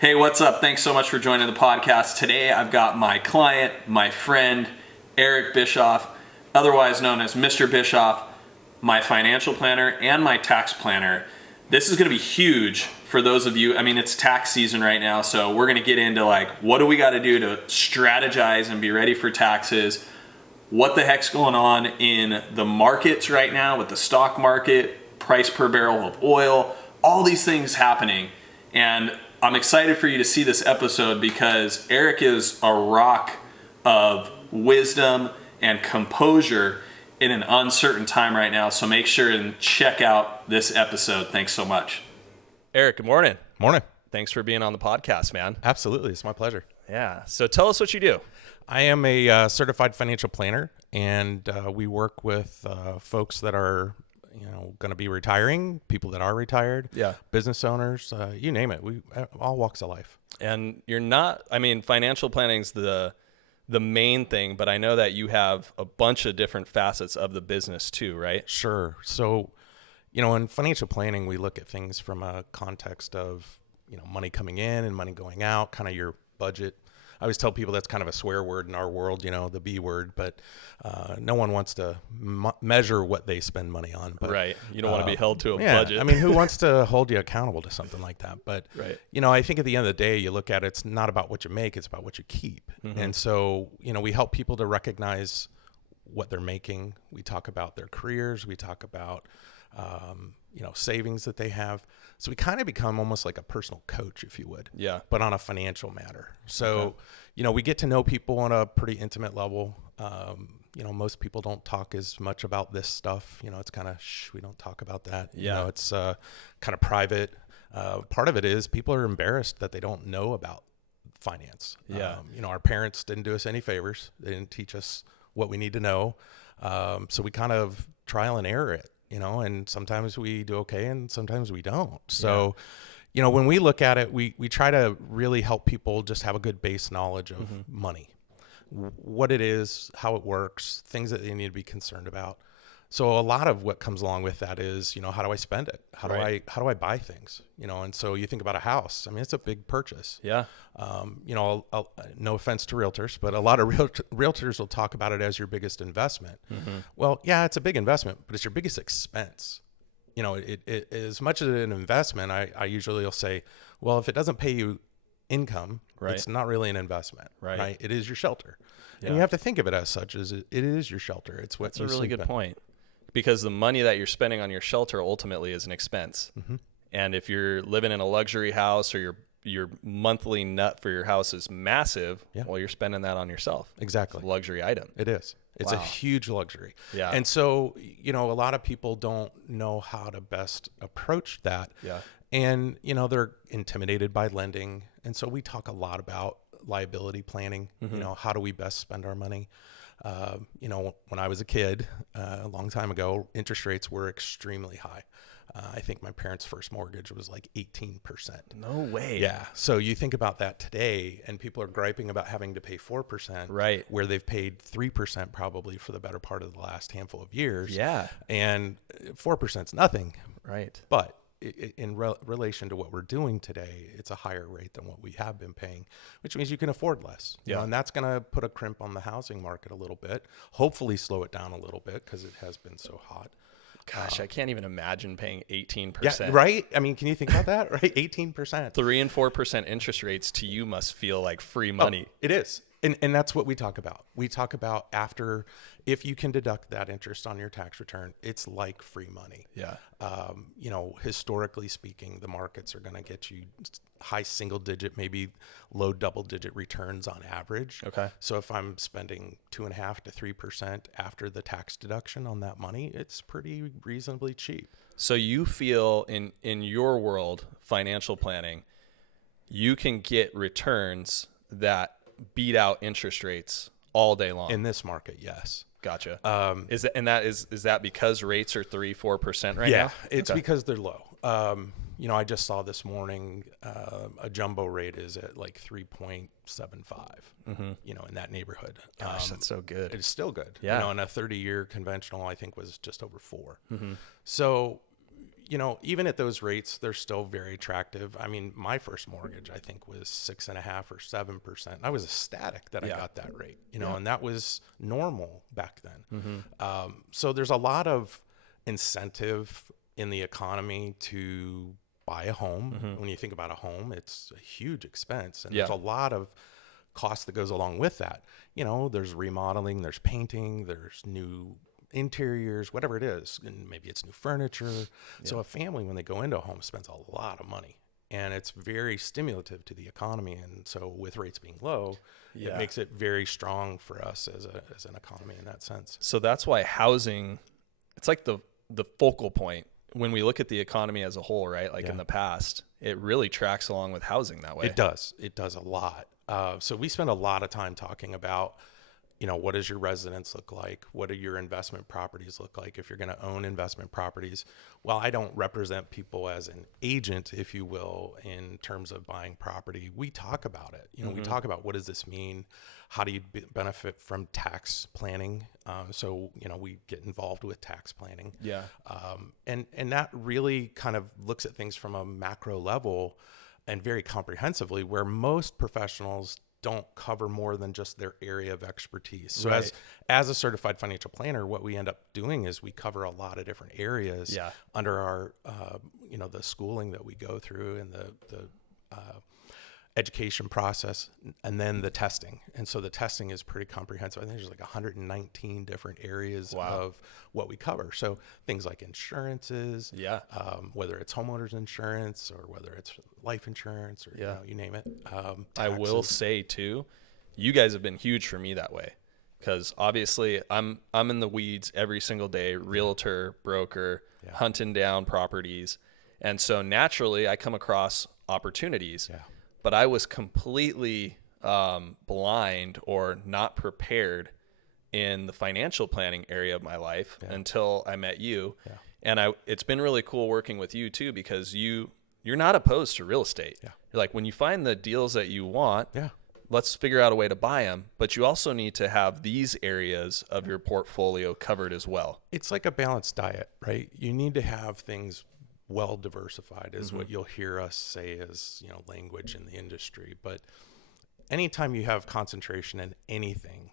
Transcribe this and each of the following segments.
Hey, what's up? Thanks so much for joining the podcast. Today I've got my client, my friend, Eric Bischoff, otherwise known as Mr. Bischoff, my financial planner and my tax planner. This is going to be huge for those of you. I mean, it's tax season right now, so we're going to get into what do we got to do to strategize and be ready for taxes? What the heck's going on in the markets right now with the stock market, price per barrel of oil, all these things happening. And I'm excited for you to see this episode because Eric is a rock of wisdom and composure in an uncertain time right now. So make sure and check out this episode. Thanks so much. Eric, good morning. Morning. Thanks for being on the podcast, man. Absolutely. It's my pleasure. Yeah. So tell us what you do. I am a certified financial planner, and we work with folks that are going to be retiring, people that are retired, business owners, you name it. We all walks of life. And you're not, financial planning's the main thing, but I know that you have a bunch of different facets of the business too, right? Sure. So, in financial planning, we look at things from a context of, money coming in and money going out, kind of your budget. I always tell people that's kind of a swear word in our world, the B word, but no one wants to measure what they spend money on. But, right. You don't want to be held to a budget. Who wants to hold you accountable to something like that? But, right. I think at the end of the day, you look at it, it's not about what you make, it's about what you keep. Mm-hmm. And so, we help people to recognize what they're making. We talk about their careers. We talk about, savings that they have. So we kind of become almost like a personal coach, if you would. Yeah. But on a financial matter. So, we get to know people on a pretty intimate level. Most people don't talk as much about this stuff. It's kind of, we don't talk about that. Yeah. It's kind of private. Part of it is people are embarrassed that they don't know about finance. Yeah. Our parents didn't do us any favors. They didn't teach us what we need to know. So we kind of trial and error it. And sometimes we do okay and sometimes we don't. So, when we look at it, we try to really help people just have a good base knowledge of money, what it is, how it works, things that they need to be concerned about. So a lot of what comes along with that is, how do I spend it? How do I buy things? And so you think about a house. It's a big purchase. Yeah. No offense to realtors, but a lot of realtors will talk about it as your biggest investment. Mm-hmm. Well, yeah, it's a big investment, but it's your biggest expense. It as much as an investment, I usually will say, well, if it doesn't pay you income, it's not really an investment, right? It is your shelter. Yeah. And you have to think of it as such, as it is your shelter. It's what That's a really good point. Because the money that you're spending on your shelter ultimately is an expense. Mm-hmm. And if you're living in a luxury house or your monthly nut for your house is massive, well, you're spending that on yourself. Exactly. It's a luxury item. It is. It's a huge luxury. Yeah. And so, a lot of people don't know how to best approach that. Yeah. And, they're intimidated by lending. And so we talk a lot about liability planning. Mm-hmm. How do we best spend our money? When I was a kid, a long time ago, interest rates were extremely high. I think my parents' first mortgage was like 18%. No way. Yeah. So you think about that today, and people are griping about having to pay 4%, right? Where they've paid 3% probably for the better part of the last handful of years. Yeah. And 4% is nothing. Right. But in relation to what we're doing today, it's a higher rate than what we have been paying, which means you can afford less. And that's going to put a crimp on the housing market a little bit, hopefully slow it down a little bit because it has been so hot. Gosh, I can't even imagine paying 18%. Yeah, right? Can you think about that, right? 18%. 3 and 4% interest rates to you must feel like free money. Oh, it is. And that's what we talk about. We talk about if you can deduct that interest on your tax return, it's like free money. Yeah. Historically speaking, the markets are going to get you high single digit, maybe low double digit returns on average. Okay. So if I'm spending 2.5% to 3% after the tax deduction on that money, it's pretty reasonably cheap. So you feel in your world, financial planning, you can get returns that beat out interest rates all day long. In this market, yes. Gotcha. Is that because rates are 3-4% right now? Yeah, it's because they're low. I just saw this morning a jumbo rate is at like 3.75. In that neighborhood. Gosh, that's so good. It's still good. Yeah. And a 30-year conventional, I think, was just over 4. Mm-hmm. So, even at those rates, they're still very attractive. I mean, my first mortgage, I think, was 6.5 or 7%. I was ecstatic that I got that rate, and that was normal back then. So there's a lot of incentive in the economy to buy a home. When you think about a home, it's a huge expense, and there's a lot of cost that goes along with that. There's remodeling, there's painting, there's new interiors, whatever it is, and maybe it's new furniture. So a family, when they go into a home, spends a lot of money, and it's very stimulative to the economy. And so with rates being low, it makes it very strong for us as an economy in that sense. So that's why housing, it's like the focal point when we look at the economy as a whole, right? Like in the past, it really tracks along with housing that way. It does a lot. So we spend a lot of time talking about, what does your residence look like? What do your investment properties look like? If you're going to own investment properties, well, I don't represent people as an agent, if you will, in terms of buying property. We talk about it. We talk about, what does this mean? How do you benefit from tax planning? So, we get involved with tax planning. Yeah. And that really kind of looks at things from a macro level and very comprehensively, where most professionals don't cover more than just their area of expertise. So as a certified financial planner, what we end up doing is we cover a lot of different areas under our, the schooling that we go through, and the education process, and then the testing. And so the testing is pretty comprehensive. I think there's like 119 different areas of what we cover. So things like insurances, whether it's homeowners insurance or whether it's life insurance, or you name it. I will say too, you guys have been huge for me that way, because obviously I'm in the weeds every single day, realtor, broker, hunting down properties. And so naturally I come across opportunities. But I was completely blind or not prepared in the financial planning area of my life until I met you. And it's been really cool working with you too, because you're not opposed to real estate. You're like, when you find the deals that you want, let's figure out a way to buy them. But you also need to have these areas of your portfolio covered as well. It's like a balanced diet, right? You need to have things well diversified, is what you'll hear us say as language in the industry. But anytime you have concentration in anything,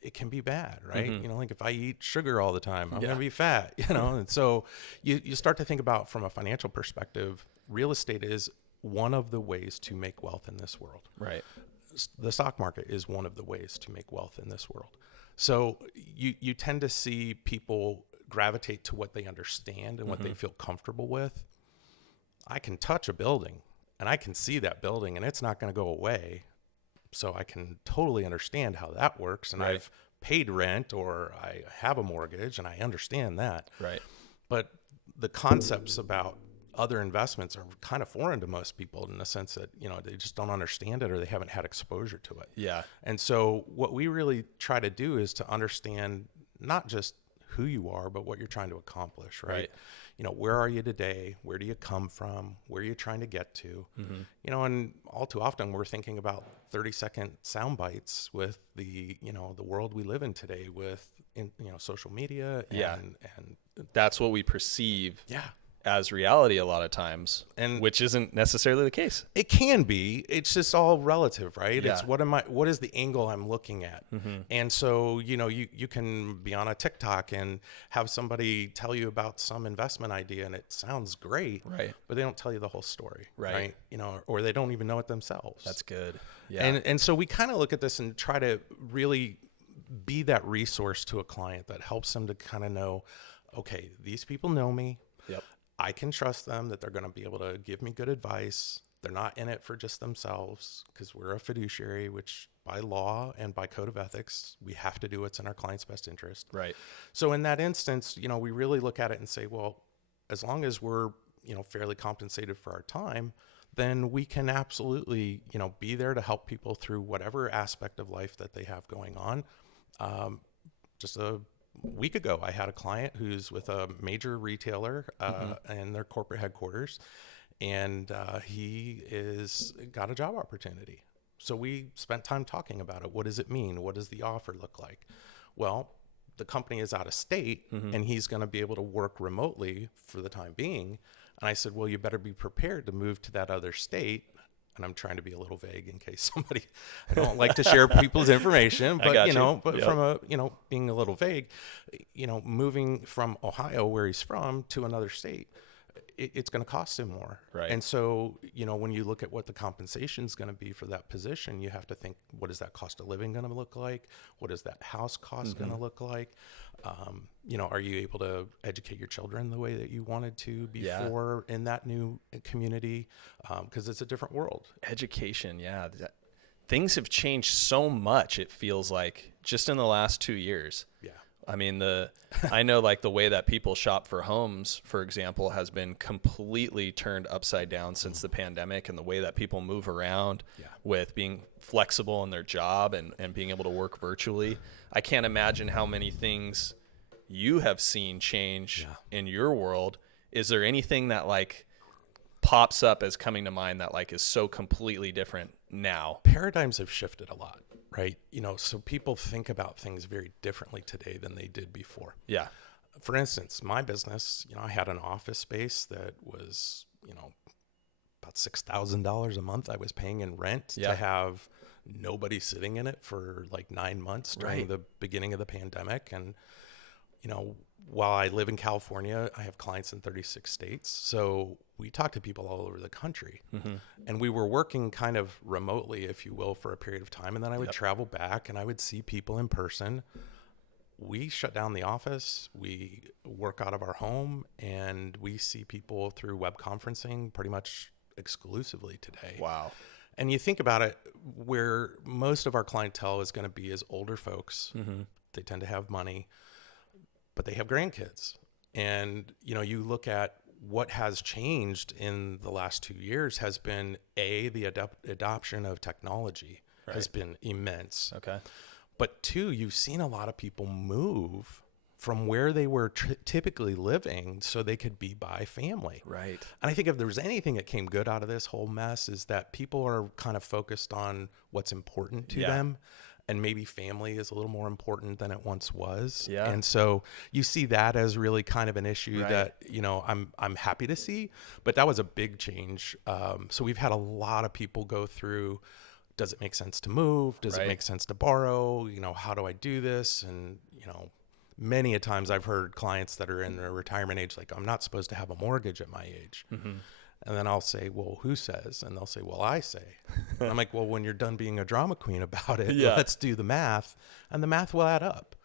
it can be bad, right? Like if I eat sugar all the time, I'm going to be fat, And so you start to think about, from a financial perspective, real estate is one of the ways to make wealth in this world. Right. The stock market is one of the ways to make wealth in this world. So you tend to see people gravitate to what they understand and what they feel comfortable with. I can touch a building and I can see that building, and it's not going to go away. So I can totally understand how that works. And I've paid rent, or I have a mortgage, and I understand that. Right. But the concepts about other investments are kind of foreign to most people, in the sense that, they just don't understand it, or they haven't had exposure to it. Yeah. And so what we really try to do is to understand not just who you are, but what you're trying to accomplish, right? Where are you today? Where do you come from? Where are you trying to get to? And all too often we're thinking about 30-second sound bites with the world we live in today, with social media and that's what we perceive as reality a lot of times, and which isn't necessarily the case. It can be. It's just all relative, right? It's what is the angle I'm looking at? And so, you can be on a TikTok and have somebody tell you about some investment idea, and it sounds great, right? But they don't tell you the whole story, right? Or they don't even know it themselves. That's good. Yeah. And so we kind of look at this and try to really be that resource to a client that helps them to kind of know, okay, these people know me. Yep. I can trust them that they're going to be able to give me good advice. They're not in it for just themselves, because we're a fiduciary, which by law and by code of ethics, we have to do what's in our client's best interest. Right. So in that instance, we really look at it and say, well, as long as we're, fairly compensated for our time, then we can absolutely, be there to help people through whatever aspect of life that they have going on. Just a week ago, I had a client who's with a major retailer in their corporate headquarters, and he got a job opportunity. So we spent time talking about it. What does it mean? What does the offer look like? Well, the company is out of state and he's going to be able to work remotely for the time being. And I said, well, you better be prepared to move to that other state. And I'm trying to be a little vague in case somebody, I don't like to share people's information, but from a, being a little vague, moving from Ohio where he's from to another state, it's going to cost him more. Right. And so, when you look at what the compensation is going to be for that position, you have to think, what is that cost of living going to look like? What is that house cost going to look like? Are you able to educate your children the way that you wanted to before in that new community? Because it's a different world. Education, yeah. Things have changed so much, it feels like, just in the last 2 years. Yeah. I mean, I know like the way that people shop for homes, for example, has been completely turned upside down since the pandemic, and the way that people move around with being flexible in their job and being able to work virtually. I can't imagine how many things you have seen change in your world. Is there anything that like pops up as coming to mind that like is so completely different now? Paradigms have shifted a lot. Right. So people think about things very differently today than they did before. Yeah. For instance, my business, I had an office space that was, about $6,000 a month I was paying in rent to have nobody sitting in it for like 9 months during the beginning of the pandemic. And, while I live in California, I have clients in 36 states. So we talk to people all over the country. And we were working kind of remotely, if you will, for a period of time. And then I would travel back and I would see people in person. We shut down the office. We work out of our home, and we see people through web conferencing pretty much exclusively today. Wow. And you think about it, where most of our clientele is going to be as older folks. They tend to have money, but they have grandkids. And, you look at what has changed in the last 2 years has been the adoption of technology has been immense. Okay. But two, you've seen a lot of people move from where they were typically living so they could be by family. Right. And I think if there was anything that came good out of this whole mess is that people are kind of focused on what's important to them. And maybe family is a little more important than it once was. Yeah. And so you see that as really kind of an issue that, I'm happy to see, but that was a big change. So we've had a lot of people go through, does it make sense to move? Does it make sense to borrow? How do I do this? And, many a times I've heard clients that are in their retirement age, like, I'm not supposed to have a mortgage at my age. And then I'll say, well, who says? And they'll say, well, I say. And I'm like, well, when you're done being a drama queen about it, let's do the math. And the math will add up.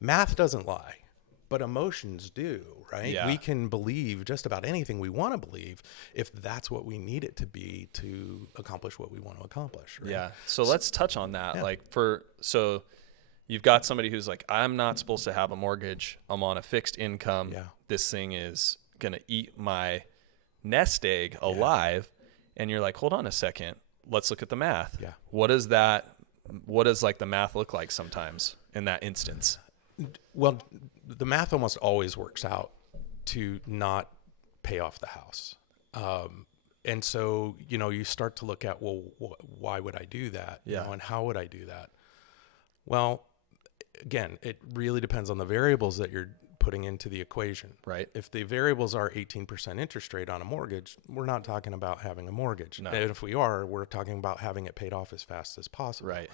Math doesn't lie, but emotions do, right? Yeah. We can believe just about anything we want to believe if that's what we need it to be to accomplish what we want to accomplish. Right? Yeah. So let's touch on that. So you've got somebody who's like, I'm not supposed to have a mortgage. I'm on a fixed income. Yeah. This thing is going to eat my nest egg alive. And you're like, hold on a second. Let's look at the math. Yeah. What does like the math look like sometimes in that instance? Well, the math almost always works out to not pay off the house. And so, you start to look at, well, why would I do that? And how would I do that? Well, again, it really depends on the variables that you're putting into the equation. Right. If the variables are 18% interest rate on a mortgage, we're not talking about having a mortgage. No. And if we are, we're talking about having it paid off as fast as possible. Right.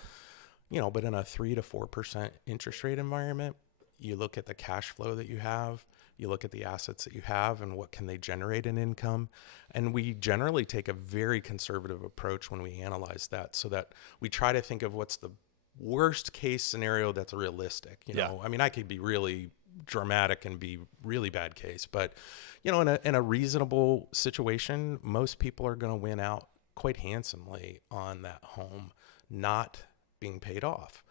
But in a 3 to 4% interest rate environment, you look at the cash flow that you have, you look at the assets that you have and what can they generate in income. And we generally take a very conservative approach when we analyze that, so that we try to think of what's the worst case scenario that's realistic. I mean, I could be really dramatic and be really bad case, but in a reasonable situation, most people are going to win out quite handsomely on that home not being paid off.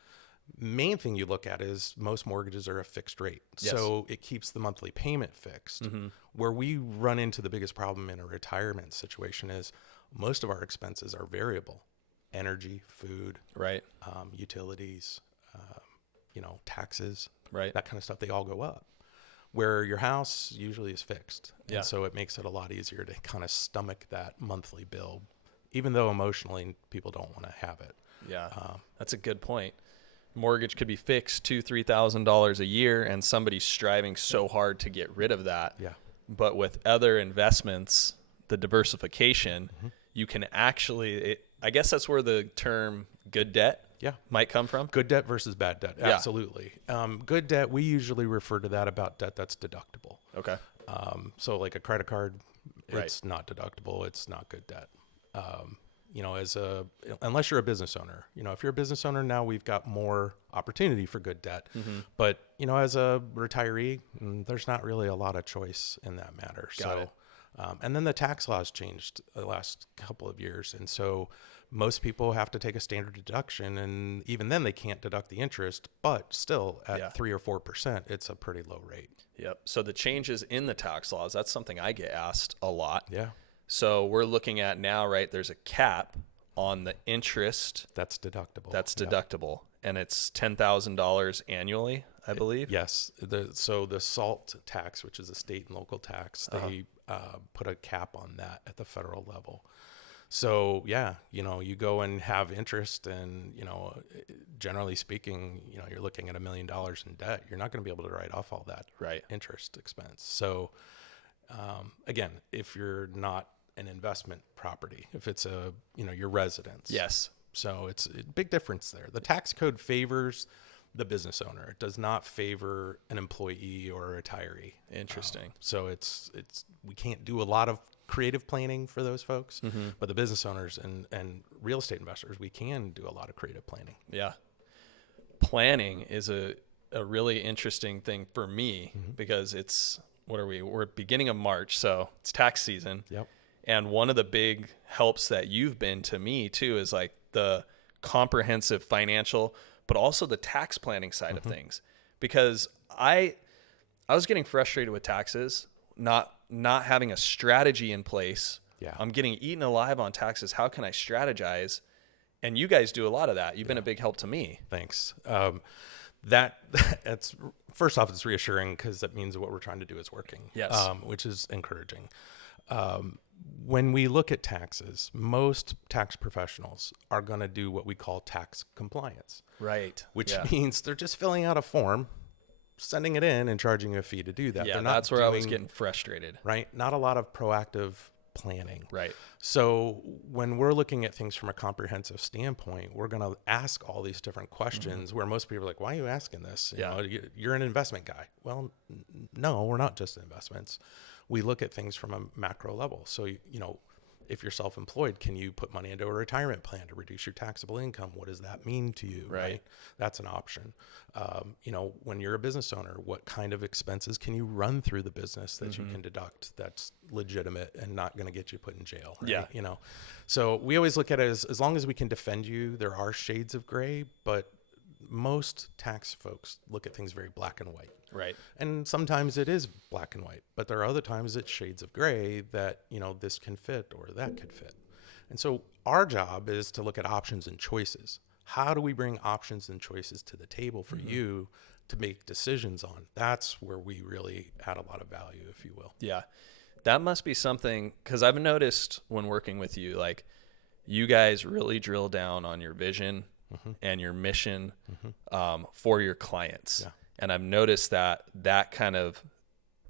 Main thing you look at is most mortgages are a fixed rate. Yes. So it keeps the monthly payment fixed. Where we run into the biggest problem in a retirement situation is most of our expenses are variable. Energy, food, utilities, taxes, that kind of stuff, they all go up. Where your house usually is fixed. And so it makes it a lot easier to kind of stomach that monthly bill, even though emotionally people don't want to have it. Yeah, that's a good point. mortgage could be fixed $2,000-$3,000 a year, and somebody's striving so hard to get rid of that. Yeah. But with other investments, the diversification, you can actually, I guess that's where the term good debt might come from. Good debt versus bad debt. Absolutely. Good debt, we usually refer to that about debt that's deductible. Okay. So like a credit card, Right. it's not deductible. It's not good debt. Unless you're a business owner, if you're a business owner now, we've got more opportunity for good debt. But, as a retiree, there's not really a lot of choice in that matter. Got it. And then the tax laws changed the last couple of years. And so most people have to take a standard deduction, and even then they can't deduct the interest, but still at 3 or 4%, it's a pretty low rate. Yep. So the changes in the tax laws, that's something I get asked a lot. Yeah. So we're looking at now, right, there's a cap on the interest. That's deductible. That's deductible. And it's $10,000 annually, I believe. Yes. So the SALT tax, which is a state and local tax, they put a cap on that at the federal level. So you go and have interest, and generally speaking, you're looking at $1 million in debt. You're not going to be able to write off all that interest expense. So again, if you're not an investment property, if it's your residence. Yes. So it's a big difference there. The tax code favors the business owner. It does not favor an employee or a retiree. Interesting. So it's we can't do a lot of creative planning for those folks, but the business owners and real estate investors, we can do a lot of creative planning. Yeah. Planning is a really interesting thing for me because we're beginning of March, so it's tax season. Yep. And one of the big helps that you've been to me too is like the comprehensive financial, but also the tax planning side of things, because I was getting frustrated with taxes, not having a strategy in place. Yeah. I'm getting eaten alive on taxes. How can I strategize? And you guys do a lot of that. You've been a big help to me. Thanks. That's first off, it's reassuring because that means what we're trying to do is working. Yes. Which is encouraging. When we look at taxes, most tax professionals are going to do what we call tax compliance. Right. Which means they're just filling out a form, sending it in, and charging you a fee to do that. Yeah, that's where I was getting frustrated. Right. Not a lot of proactive planning. Right. So when we're looking at things from a comprehensive standpoint, we're going to ask all these different questions where most people are like, why are you asking this? You're an investment guy. Well, no, we're not just investments. We look at things from a macro level. So, if you're self-employed, can you put money into a retirement plan to reduce your taxable income? What does that mean to you? Right. That's an option. When you're a business owner, what kind of expenses can you run through the business that you can deduct that's legitimate and not going to get you put in jail? Right? Yeah. So we always look at it as long as we can defend you, there are shades of gray, but most tax folks look at things very black and white. Right. And sometimes it is black and white, but there are other times it's shades of gray that, this can fit or that could fit. And so our job is to look at options and choices. How do we bring options and choices to the table for you to make decisions on? That's where we really add a lot of value, if you will. Yeah. That must be something, because I've noticed when working with you, like you guys really drill down on your vision and your mission for your clients. Yeah. And I've noticed that kind of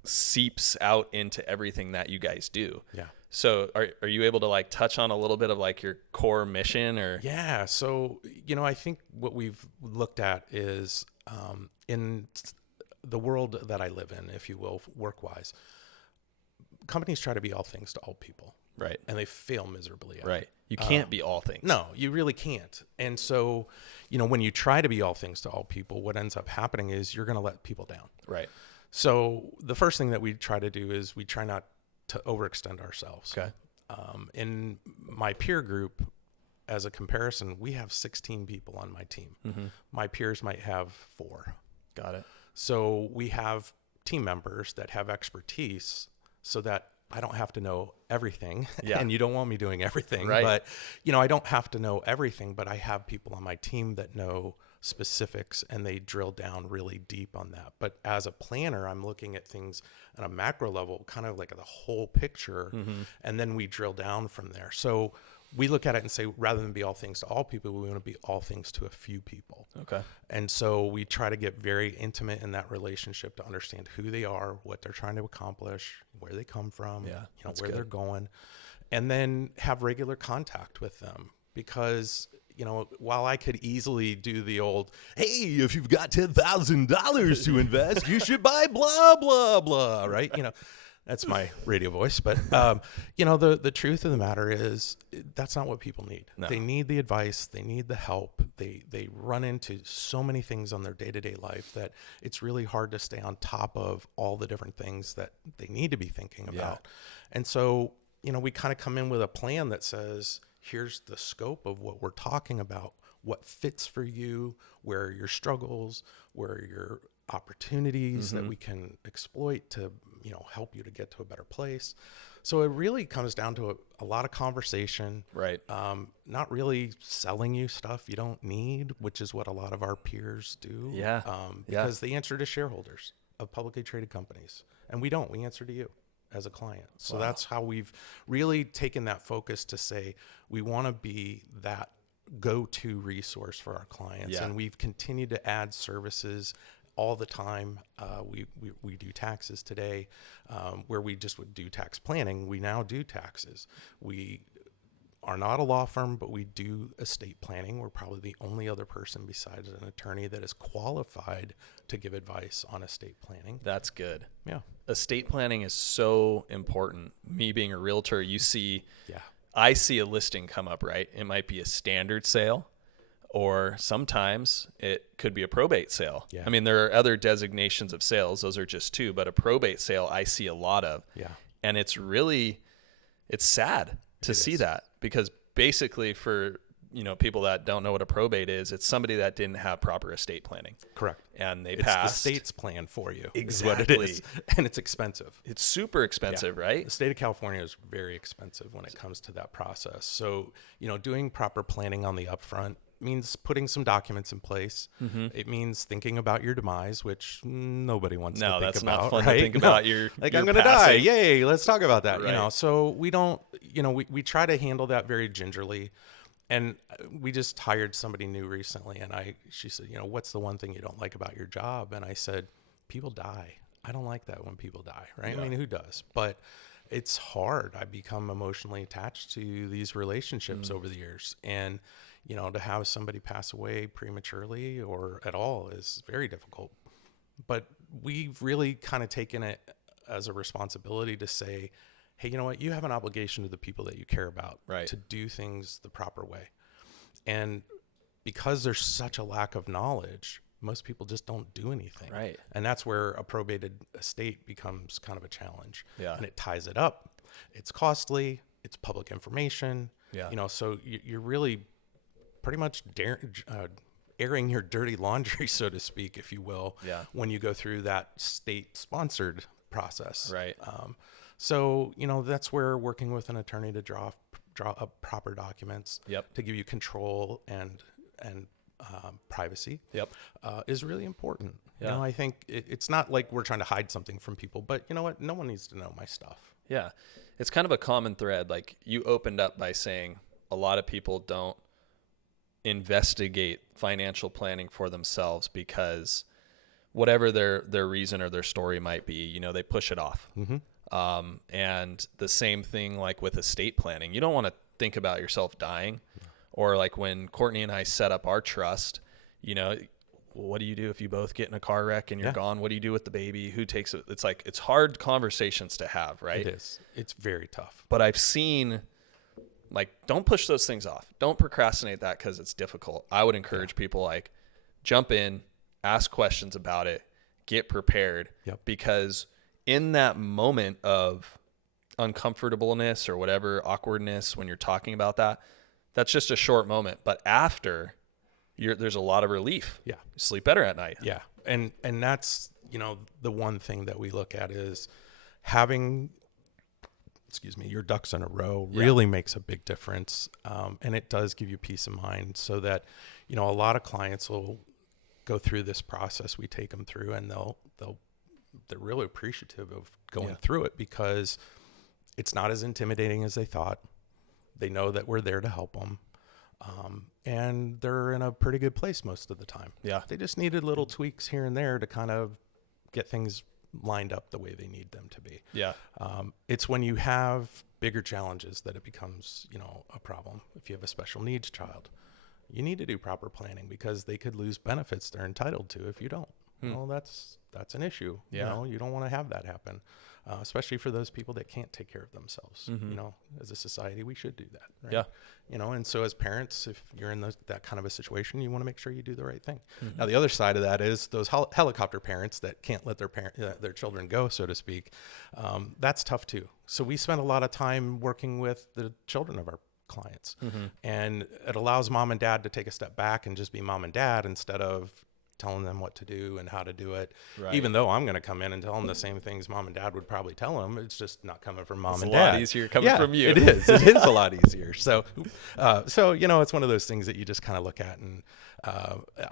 seeps out into everything that you guys do. Yeah. So are you able to like touch on a little bit of like your core mission or? Yeah. So, I think what we've looked at is in the world that I live in, if you will, work-wise, companies try to be all things to all people. Right. And they fail miserably at Right. it. You can't be all things. No, you really can't. And so, when you try to be all things to all people, what ends up happening is you're going to let people down. Right. So the first thing that we try to do is we try not to overextend ourselves. Okay. In my peer group, as a comparison, we have 16 people on my team. My peers might have 4. Got it. So we have team members that have expertise so that I don't have to know everything. Yeah. And you don't want me doing everything. Right. But, I don't have to know everything, but I have people on my team that know specifics and they drill down really deep on that. But as a planner, I'm looking at things on a macro level, kind of like the whole picture. And then we drill down from there. So we look at it and say, rather than be all things to all people, we want to be all things to a few people. Okay. And so we try to get very intimate in that relationship to understand who they are, what they're trying to accomplish, where they come from, where they're going, and then have regular contact with them. Because, while I could easily do the old, hey, if you've got $10,000 to invest, you should buy blah, blah, blah, right? That's my radio voice. But, the truth of the matter is that's not what people need. No. They need the advice. They need the help. They run into so many things on their day-to-day life that it's really hard to stay on top of all the different things that they need to be thinking about. And so, we kind of come in with a plan that says, here's the scope of what we're talking about, what fits for you, where are your struggles, where are your opportunities that we can exploit to, help you to get to a better place. So it really comes down to a lot of conversation, right? Not really selling you stuff you don't need, which is what a lot of our peers do. Because they answer to shareholders of publicly traded companies, and we don't. We answer to you as a client. So that's how we've really taken that focus to say we want to be that go-to resource for our clients. And we've continued to add services all the time. We do taxes today, where we just would do tax planning. We now do taxes. We are not a law firm, but we do estate planning. We're probably the only other person besides an attorney that is qualified to give advice on estate planning. That's good. Yeah. Estate planning is so important. Me being a realtor, I see a listing come up, right? It might be a standard sale, or sometimes it could be a probate sale. Yeah. I mean, there are other designations of sales. Those are just two, but a probate sale I see a lot of. Yeah. And it's sad to see that, because basically for, people that don't know what a probate is, it's somebody that didn't have proper estate planning. Correct. And they it's passed. The state's plan for you. Exactly. Is what it is. And it's expensive. It's super expensive, right? The state of California is very expensive when it comes to that process. So, doing proper planning on the upfront means putting some documents in place. It means thinking about your demise, which nobody wants to think about. No, that's not fun right? to think about your I'm your going to die. Yay, let's talk about that. Right. So we don't, we try to handle that very gingerly. And we just hired somebody new recently, and she said, what's the one thing you don't like about your job? And I said, people die. I don't like that when people die, right? Yeah. I mean, who does? But it's hard. I become emotionally attached to these relationships over the years. And, to have somebody pass away prematurely or at all is very difficult. But we've really kind of taken it as a responsibility to say, hey, you know what? You have an obligation to the people that you care about to do things the proper way. And because there's such a lack of knowledge, most people just don't do anything. Right. And that's where a probated estate becomes kind of a challenge. Yeah. And it ties it up. It's costly. It's public information. Yeah. So you're really pretty much airing your dirty laundry, so to speak, if you will, when you go through that state-sponsored process. Right. So, that's where working with an attorney to draw up proper documents to give you control and privacy is really important. Yeah. I think it's not like we're trying to hide something from people, but you know what? No one needs to know my stuff. Yeah. It's kind of a common thread. Like you opened up by saying a lot of people don't investigate financial planning for themselves because whatever their reason or their story might be, they push it off. And the same thing like with estate planning, you don't want to think about yourself dying, or like when Courtney and I set up our trust, what do you do if you both get in a car wreck and you're gone? What do you do with the baby? Who takes it? It's like, it's hard conversations to have, right? It is. It's very tough. But I've seen, like, don't push those things off. Don't procrastinate that because it's difficult. I would encourage people, like, jump in, ask questions about it, get prepared, because in that moment of uncomfortableness or whatever, awkwardness, when you're talking about that, that's just a short moment. But after, there's a lot of relief. Yeah. You sleep better at night. Yeah. And that's, the one thing that we look at is having, your ducks in a row really makes a big difference. And it does give you peace of mind so that, a lot of clients will go through this process we take them through, and they're really appreciative of going through it because it's not as intimidating as they thought. They know that we're there to help them. And they're in a pretty good place most of the time. Yeah. They just needed little tweaks here and there to kind of get things lined up the way they need them to be. Yeah. It's when you have bigger challenges that it becomes, a problem. If you have a special needs child, you need to do proper planning because they could lose benefits they're entitled to if you don't. Well, that's an issue. Yeah. You don't want to have that happen, especially for those people that can't take care of themselves. As a society, we should do that. Right? Yeah. And so as parents, if you're in that kind of a situation, you want to make sure you do the right thing. Now, the other side of that is those helicopter parents that can't let their children go, so to speak. That's tough too. So we spend a lot of time working with the children of our clients, and it allows mom and dad to take a step back and just be mom and dad instead of telling them what to do and how to do it. Right. Even though I'm going to come in and tell them the same things mom and dad would probably tell them, it's just not coming from mom and dad. It's a lot easier coming from you. It is a lot easier. So it's one of those things that you just kind of look at, and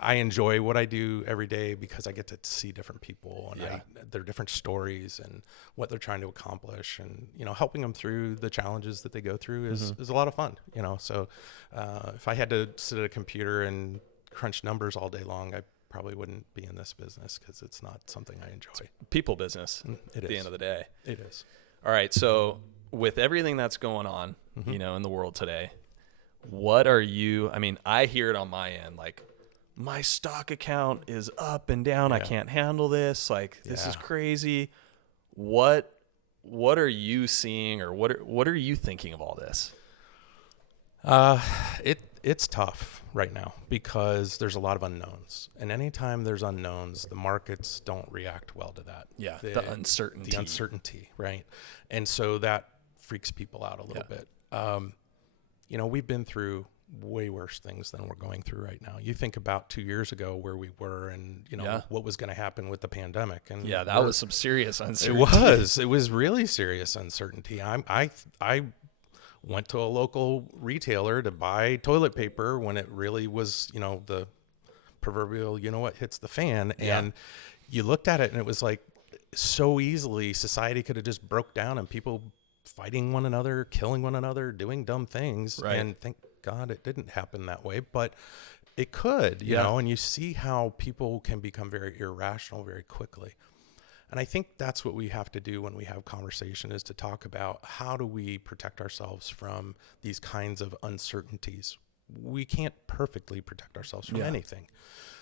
I enjoy what I do every day because I get to see different people and their different stories and what they're trying to accomplish, and helping them through the challenges that they go through is a lot of fun. So if I had to sit at a computer and crunch numbers all day long, I probably wouldn't be in this business because it's not something I enjoy. It's people business at the end of the day. It is. All right. So with everything that's going on, in the world today, what are you, I hear it on my end, like my stock account is up and down. I can't handle this. Like this is crazy. What are you seeing, or what are you thinking of all this? It's tough right now because there's a lot of unknowns, and anytime there's unknowns, the markets don't react well to that. Yeah, the uncertainty, right? And so that freaks people out a little bit. We've been through way worse things than we're going through right now. You think about 2 years ago where we were, and what was going to happen with the pandemic, and that was some serious uncertainty. It was really serious uncertainty. I went to a local retailer to buy toilet paper when it really was, the proverbial, what hits the fan. Yeah. And you looked at it and it was like so easily society could have just broke down and people fighting one another, killing one another, doing dumb things. Right. And thank God it didn't happen that way, but it could, you know, and you see how people can become very irrational very quickly. And I think that's what we have to do when we have conversation, is to talk about how do we protect ourselves from these kinds of uncertainties. We can't perfectly protect ourselves from anything.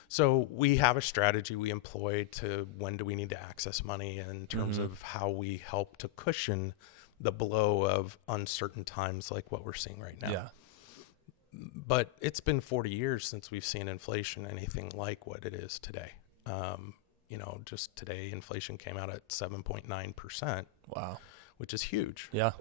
So we have a strategy we employ to when do we need to access money in terms of how we help to cushion the blow of uncertain times like what we're seeing right now. Yeah. But it's been 40 years since we've seen inflation anything like what it is today. Just today, inflation came out at 7.9%. Wow. Which is huge. Yeah.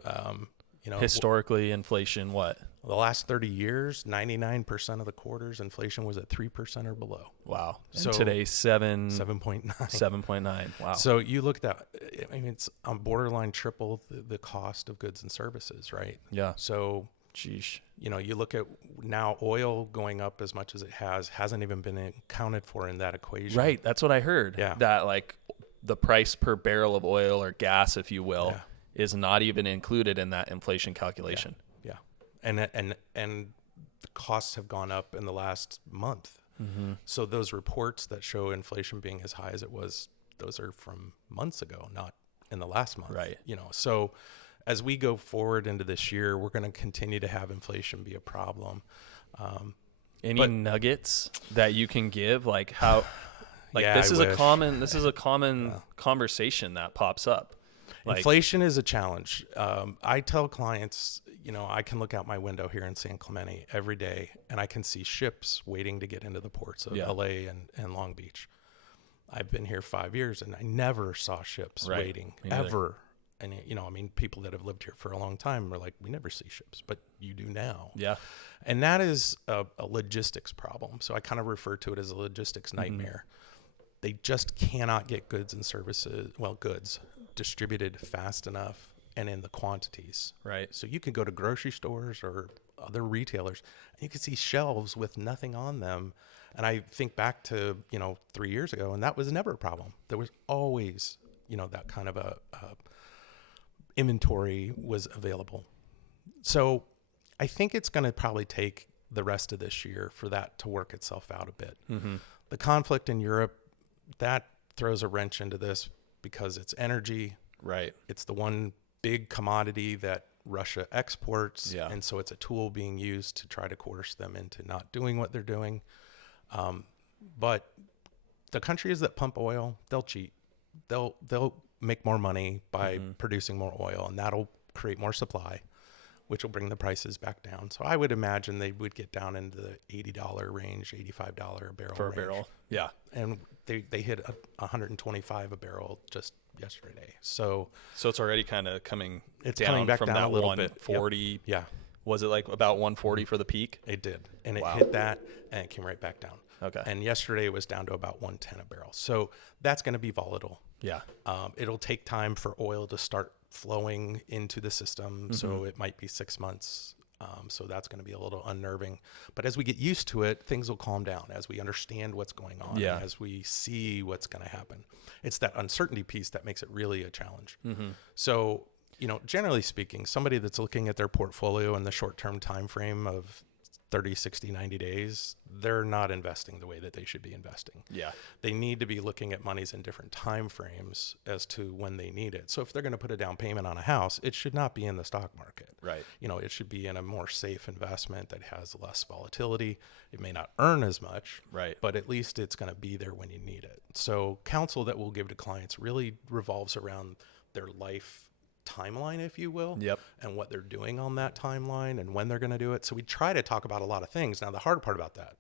Historically, inflation, what? The last 30 years, 99% of the quarters, inflation was at 3% or below. Wow. So today, 7.9. 7.9. Wow. So you look at that, it's on borderline triple the cost of goods and services, right? Yeah. So, sheesh. You look at now oil going up as much as it hasn't even been accounted for in that equation. Right. That's what I heard. Yeah. That like the price per barrel of oil or gas, if you will, is not even included in that inflation calculation. Yeah. And the costs have gone up in the last month. Mm-hmm. So those reports that show inflation being as high as it was, those are from months ago, not in the last month. Right. So as we go forward into this year, we're going to continue to have inflation be a problem. Any nuggets that you can give, like how, this is a common conversation that pops up. Inflation is a challenge. I tell clients, I can look out my window here in San Clemente every day and I can see ships waiting to get into the ports of LA and Long Beach. I've been here 5 years and I never saw ships waiting ever. And, people that have lived here for a long time are like, we never see ships, but you do now. Yeah. And that is a logistics problem. So I kind of refer to it as a logistics nightmare. They just cannot get goods distributed fast enough and in the quantities. Right. So you can go to grocery stores or other retailers and you can see shelves with nothing on them. And I think back to, 3 years ago, and that was never a problem. There was always, that kind of a inventory was available. So I think it's going to probably take the rest of this year for that to work itself out a bit. Mm-hmm. The conflict in Europe, that throws a wrench into this because it's energy. Right. It's the one big commodity that Russia exports. Yeah. And so it's a tool being used to try to coerce them into not doing what they're doing. But the countries that pump oil, they'll cheat. They'll make more money by producing more oil, and that'll create more supply, which will bring the prices back down. So I would imagine they would get down into the $80 range, $85 a barrel For a range. barrel. Yeah. And they hit 125 a barrel just yesterday. So it's already kind of coming coming back from down that a little bit. 140. Yep. Yeah. Was it like about 140 for the peak? It did. And it Wow. hit that and it came right back down. Okay. And yesterday it was down to about 110 a barrel. So that's going to be volatile. Yeah. It'll take time for oil to start flowing into the system. So it might be 6 months. So that's going to be a little unnerving. But as we get used to it, things will calm down as we understand what's going on, Yeah. as we see what's going to happen. It's that uncertainty piece that makes it really a challenge. So, generally speaking, somebody that's looking at their portfolio in the short-term time frame of 30, 60, 90 days, they're not investing the way that they should be investing. Yeah. They need to be looking at monies in different time frames as to when they need it. So if they're going to put a down payment on a house, it should not be in the stock market. Right. It should be in a more safe investment that has less volatility. It may not earn as much, Right. but at least it's going to be there when you need it. So counsel that we'll give to clients really revolves around their life timeline, if you will, Yep. and what they're doing on that timeline and when they're going to do it. So we try to talk about a lot of things. Now, the hard part about that,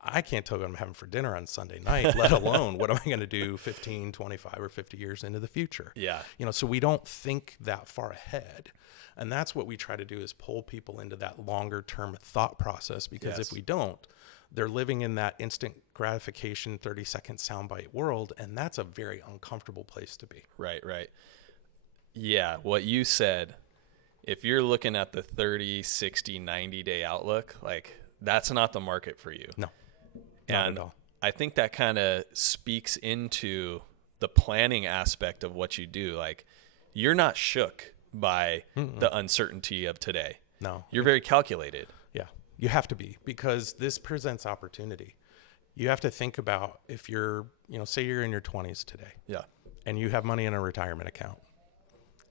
I can't tell you what I'm having for dinner on Sunday night, let alone what am I going to do 15, 25, or 50 years into the future. Yeah. So we don't think that far ahead. And that's what we try to do, is pull people into that longer term thought process, because Yes. if we don't, they're living in that instant gratification, 30-second soundbite world. And that's a very uncomfortable place to be. Right. Yeah, what you said, if you're looking at the 30, 60, 90-day outlook, like, that's not the market for you. No, not And at all. I think that kind of speaks into the planning aspect of what you do. Like, you're not shook by the uncertainty of today. No. You're very calculated. Yeah, you have to be, because this presents opportunity. You have to think about, if you're, say you're in your 20s today, Yeah. and you have money in a retirement account,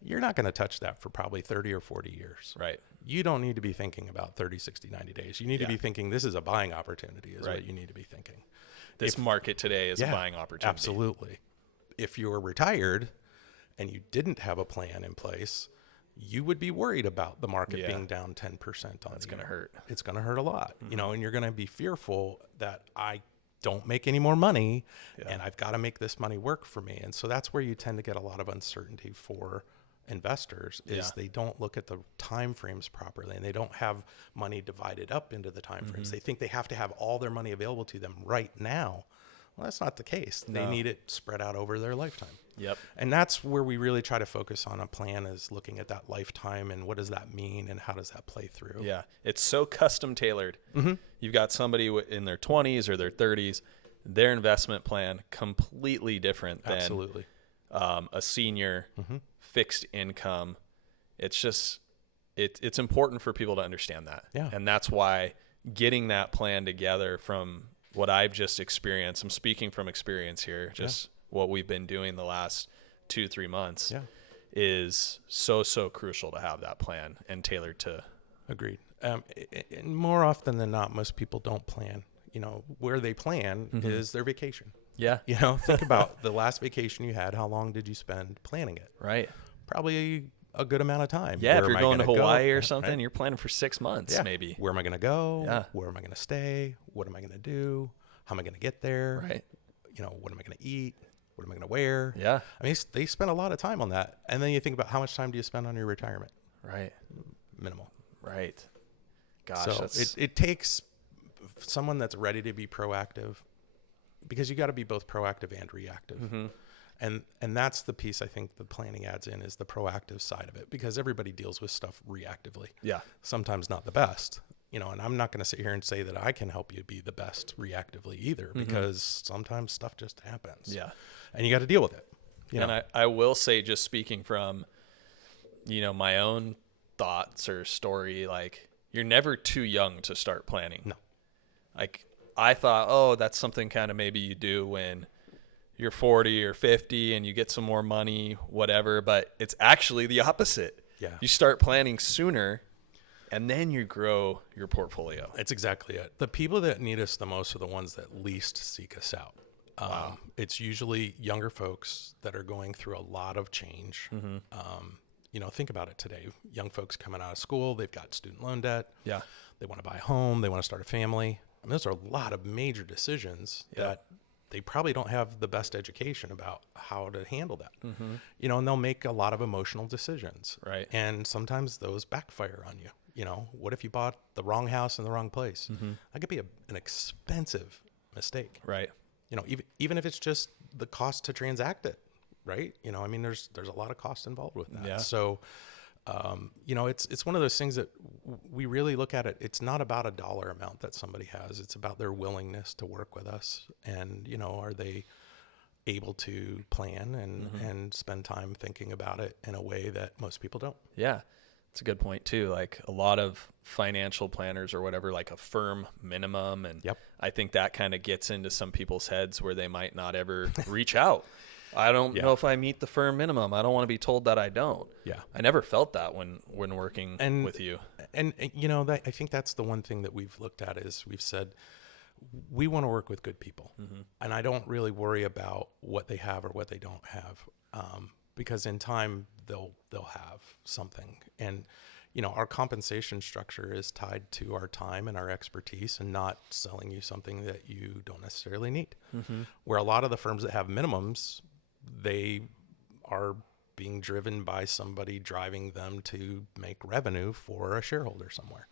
you're not going to touch that for probably 30 or 40 years. Right. You don't need to be thinking about 30, 60, 90 days. You need to be thinking, this is a buying opportunity, is Right. what you need to be thinking. This market today is a buying opportunity. Absolutely. If you're retired and you didn't have a plan in place, you would be worried about the market being down 10% on That's going to hurt. It's going to hurt a lot, and you're going to be fearful that I don't make any more money and I've got to make this money work for me. And so that's where you tend to get a lot of uncertainty for investors, is they don't look at the time frames properly, and they don't have money divided up into the time frames. They think they have to have all their money available to them right now. Well, that's not the case. They need it spread out over their lifetime. Yep. And that's where we really try to focus on a plan, is looking at that lifetime and what does that mean and how does that play through. Yeah. It's so custom tailored. You've got somebody in their 20s or their 30s, their investment plan completely different than Absolutely. A senior fixed income. It's just, it's important for people to understand that. Yeah. And that's why getting that plan together, from what I've just experienced, I'm speaking from experience here, just what we've been doing the last 2-3 months, is so crucial to have that plan and tailored to. Agreed. And more often than not, most people don't plan. Where they plan is their vacation. Yeah. Think about the last vacation you had. How long did you spend planning it? Right. Probably a good amount of time. Yeah. Where if you're am I going to gonna Hawaii go? or something, Right? you're planning for 6 months, maybe. Where am I going to go? Yeah. Where am I going to stay? What am I going to do? How am I going to get there? Right. What am I going to eat? What am I going to wear? Yeah. I mean, they spend a lot of time on that. And then you think about, how much time do you spend on your retirement? Right. Minimal. Right. Gosh. So That's, it takes someone that's ready to be proactive, because you got to be both proactive and reactive. And that's the piece I think the planning adds in, is the proactive side of it, because everybody deals with stuff reactively. yeah. Sometimes not the best, and I'm not going to sit here and say that I can help you be the best reactively either, because sometimes stuff just happens. Yeah. And you got to deal with it. And I will say, just speaking from, my own thoughts or story, like you're never too young to start planning. No. Like I thought, oh, that's something kind of maybe you do when you're 40 or 50 and you get some more money, whatever, but it's actually the opposite. Yeah. You start planning sooner and then you grow your portfolio. That's exactly it. The people that need us the most are the ones that least seek us out. Wow. It's usually younger folks that are going through a lot of change. Think about it today. Young folks coming out of school, they've got student loan debt. Yeah. They want to buy a home. They want to start a family. I mean, those are a lot of major decisions that they probably don't have the best education about how to handle that. And they'll make a lot of emotional decisions. Right. And sometimes those backfire on you. What if you bought the wrong house in the wrong place? That could be an expensive mistake. Right. Even if it's just the cost to transact it, right? There's a lot of cost involved with that. Yeah. So, it's one of those things that we really look at it. It's not about a dollar amount that somebody has. It's about their willingness to work with us. And, are they able to plan and spend time thinking about it in a way that most people don't? Yeah. It's a good point too. Like a lot of financial planners or whatever, like a firm minimum. And I think that kind of gets into some people's heads where they might not ever reach out. I don't know if I meet the firm minimum. I don't want to be told that I don't. Yeah. I never felt that when working with you. And I think that's the one thing that we've looked at is we've said, we want to work with good people. And I don't really worry about what they have or what they don't have. Because in time they'll have something. And, our compensation structure is tied to our time and our expertise and not selling you something that you don't necessarily need. Where a lot of the firms that have minimums, they are being driven by somebody driving them to make revenue for a shareholder somewhere.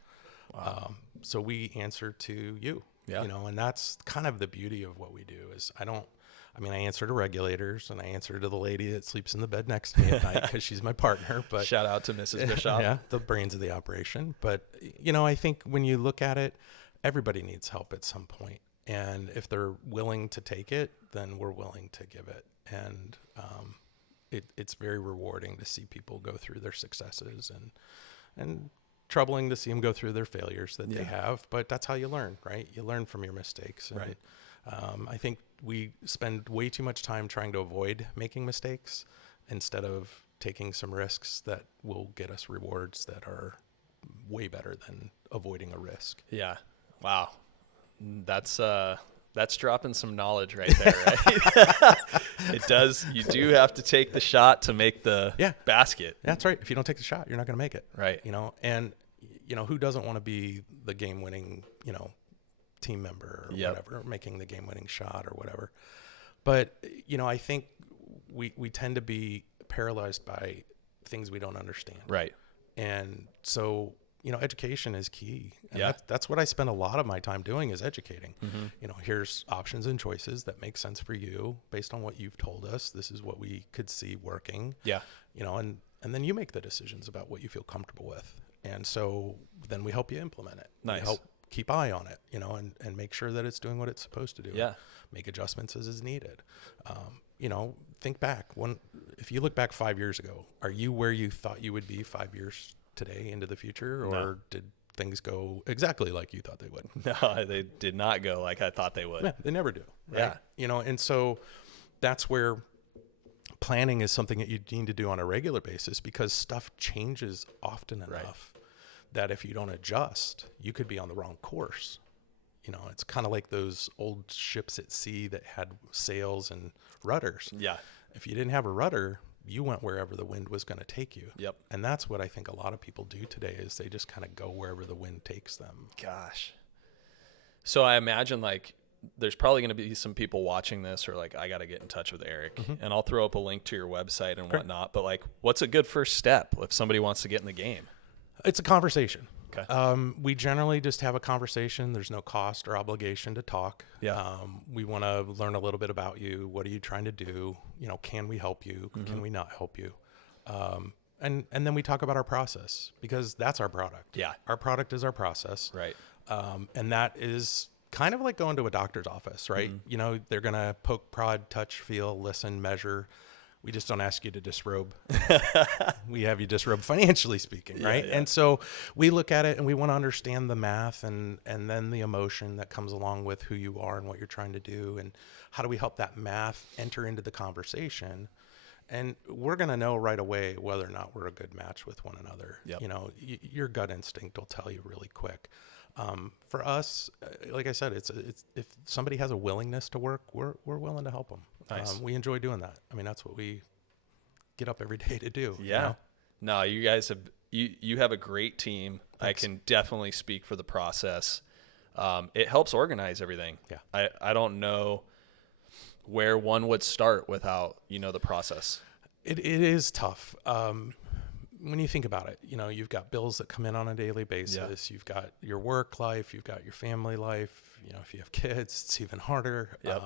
Wow. So we answer to you, and that's kind of the beauty of what we do is I answer to regulators and I answer to the lady that sleeps in the bed next to me at night because she's my partner. But shout out to Mrs. Bischoff. Yeah, the brains of the operation. But, I think when you look at it, everybody needs help at some point. And if they're willing to take it, then we're willing to give it. And it's very rewarding to see people go through their successes and troubling to see them go through their failures that they have. But that's how you learn, right? You learn from your mistakes. And, right. I think we spend way too much time trying to avoid making mistakes instead of taking some risks that will get us rewards that are way better than avoiding a risk. Yeah. Wow. That's dropping some knowledge right there, right? It does. You do have to take the shot to make the basket. That's right. If you don't take the shot, you're not going to make it. Right. And who doesn't want to be the game winning, team member or whatever, making the game winning shot or whatever. But, I think we tend to be paralyzed by things we don't understand. Right. And so, education is key. And that's what I spend a lot of my time doing is educating. Here's options and choices that make sense for you based on what you've told us. This is what we could see working. Yeah. And then you make the decisions about what you feel comfortable with. And so then we help you implement it. Nice. We help keep eye on it, and make sure that it's doing what it's supposed to do. Yeah. Make adjustments as is needed. Think back if you look back 5 years ago, are you where you thought you would be 5 years today into the future, or did things go exactly like you thought they would? No, they did not go like I thought they would. Yeah, they never do. Right? Yeah. And so that's where planning is something that you need to do on a regular basis because stuff changes often enough that if you don't adjust, you could be on the wrong course. It's kind of like those old ships at sea that had sails and rudders. Yeah. If you didn't have a rudder, you went wherever the wind was going to take you. Yep. And that's what I think a lot of people do today is they just kind of go wherever the wind takes them. Gosh. So I imagine there's probably going to be some people watching this or I got to get in touch with Eric and I'll throw up a link to your website and whatnot. But what's a good first step if somebody wants to get in the game? It's a conversation. Okay. We generally just have a conversation. There's no cost or obligation to talk. Yeah. We want to learn a little bit about you. What are you trying to do? Can we help you? Can we not help you? And then we talk about our process because that's our product. Yeah. Our product is our process. Right. And that is kind of like going to a doctor's office, right? They're going to poke, prod, touch, feel, listen, measure. We just don't ask you to disrobe. We have you disrobe financially speaking, right? Yeah. And so we look at it and we want to understand the math and then the emotion that comes along with who you are and what you're trying to do, and how do we help that math enter into the conversation. And we're going to know right away whether or not we're a good match with one another. Yep. You know, your gut instinct will tell you really quick. For us, like I said, it's if somebody has a willingness to work, we're willing to help them. Nice. We enjoy doing that. I mean, that's what we get up every day to do. Yeah. You know? No, you guys have you have a great team. Thanks. I can definitely speak for the process. It helps organize everything. Yeah. I don't know where one would start without, the process. It is tough. When you think about it, you've got bills that come in on a daily basis. You've got your work life, you've got your family life. If you have kids, it's even harder. Yep.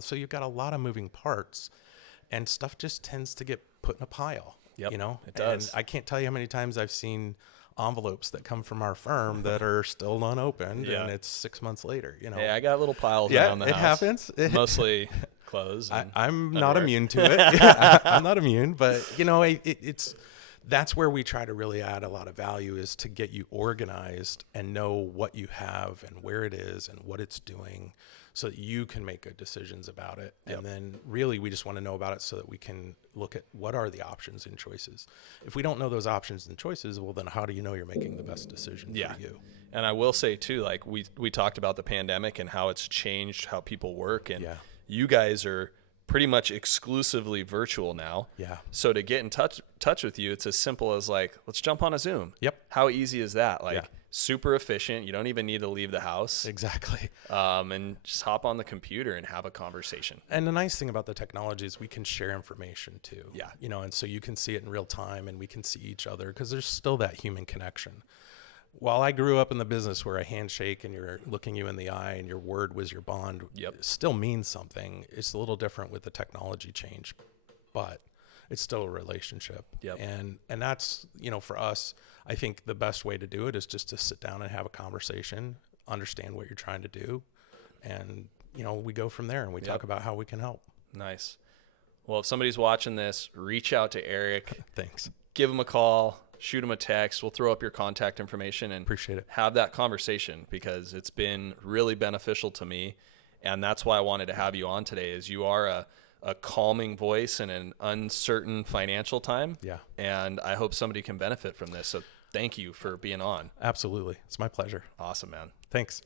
So you've got a lot of moving parts, and stuff just tends to get put in a pile. Yep, it And does. I can't tell you how many times I've seen envelopes that come from our firm that are still unopened, and it's 6 months later. Hey, I got little piles yeah, around the it house. happens. Mostly clothes. I'm not underwear. immune to it. I'm not immune, but it's that's where we try to really add a lot of value, is to get you organized and know what you have and where it is and what it's doing, so that you can make good decisions about it. Yep. And then really we just want to know about it so that we can look at what are the options and choices. If we don't know those options and choices, well, then how do you know you're making the best decision for you? And I will say too, like we talked about the pandemic and how it's changed how people work, and you guys are pretty much exclusively virtual now. Yeah. So to get in touch with you, it's as simple as like, let's jump on a Zoom. Yep. How easy is that? Like super efficient. You don't even need to leave the house. Exactly. And just hop on the computer and have a conversation. And the nice thing about the technology is we can share information too. Yeah. And so you can see it in real time, and we can see each other, because there's still that human connection. While I grew up in the business where a handshake and you're looking you in the eye and your word was your bond, it still means something. It's a little different with the technology change, but it's still a relationship. And that's, for us, I think the best way to do it is just to sit down and have a conversation, understand what you're trying to do. And, we go from there and we talk about how we can help. Nice. Well, if somebody's watching this, reach out to Eric. Thanks. Give him a call. Shoot him a text. We'll throw up your contact information and appreciate it. Have that conversation, because it's been really beneficial to me. And that's why I wanted to have you on today, is you are a calming voice in an uncertain financial time. Yeah. And I hope somebody can benefit from this. So thank you for being on. Absolutely. It's my pleasure. Awesome, man. Thanks.